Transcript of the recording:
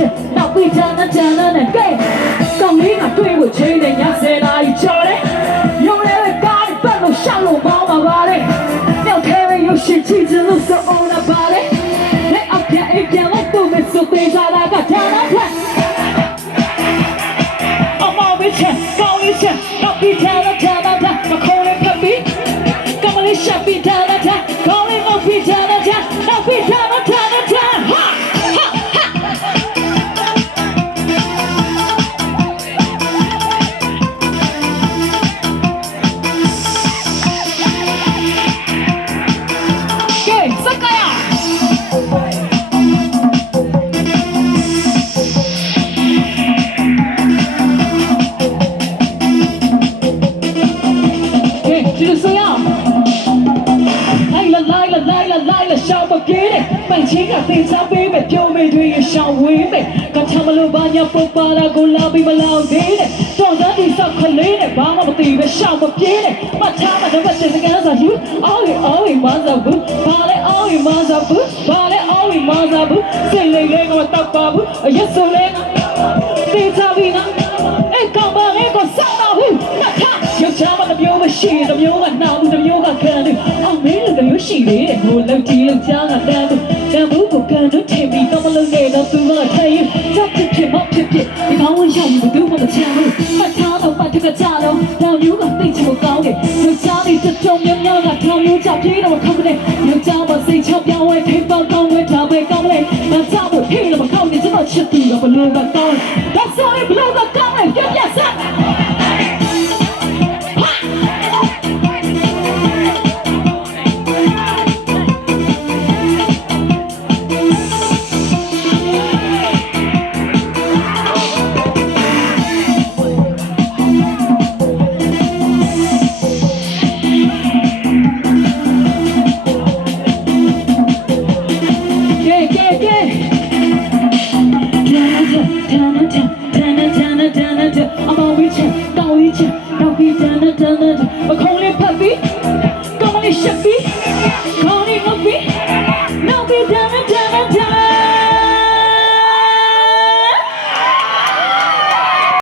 ချင်းနောက်ပြီးချမ်းသာချမ်းသာနဲ့ gay လိုက်လာလိုက်လာလိုက်လာရှောင်းမပြေးတဲ့ပိုင်ချင်းကသင်စားပေးမယ်ပြုံးမေတွေရရှောင်းဝေးမယ်ကထမလို့ဘာညာပုတ်ပါတာကိုလာပြီးမလောင်သေးတဲ့တော်သားဒီဆောက်ခလေးနဲ့ဘာမှမသိပဲရှောင်းမပြေးတဲ့မချားမတော့တဲ့စကားဆိုယူအော်အော်မဇာဘူးဘာလဲအော်မဇာဘူးဘာလဲအော်မဇာဘူးစင်လေးလေးကမတော့ပါဘူးအရက်ဆိုလေးကသေချာပြီးနော်အဲ့ကောင်ပါလေးကိုစောင်းတော့ဘူးမချားယောက်ျားမတစ်မျိုးမရှိတစ်မျိုးကနှောင်းတစ်မျိုးကခံတယ် အောင်မင်းလည်းတစ်မျိုးရှိသေးတယ်ဟိုလောက်ကြီးလောက်ချားကတန်းဘူးတန်းဘူးကိုကန်တော့ထင်ပြီးတော့မလုံးနဲ့တော့သူကထိုင်ရင်ကြောက်ဖြစ်ဖြစ်မောက်ဖြစ်ဖြစ်ဒီကောင်းဝင်ရောက်ဘူးသူမှမချမ်းဘူးမချားတော့မတကကြတော့တောင်မျိုးကသိချင်မကောင်းတယ်ယောက်ျားလေးတစ်ချုံမြောင်မြောင်ကထောင်မျိုးချပြေးတော့ခေါင်းနဲ့ယောက်ျားမစိတ်ချပြောင်းဝဲထိပ်ပေါက်ကောင်းဝဲထားပဲကောင်းလေမချားဘူးထိလို့မကောင်းနေစတော့ချစ်သူတော့ဘလို့ကကောင်း အမဝီချတောင်းဝီချတောင်းပြီးတန်တန်တန်တန်မခုံးလေးဖတ်ပြီးကောင်းလေးရှက်ပြီးကော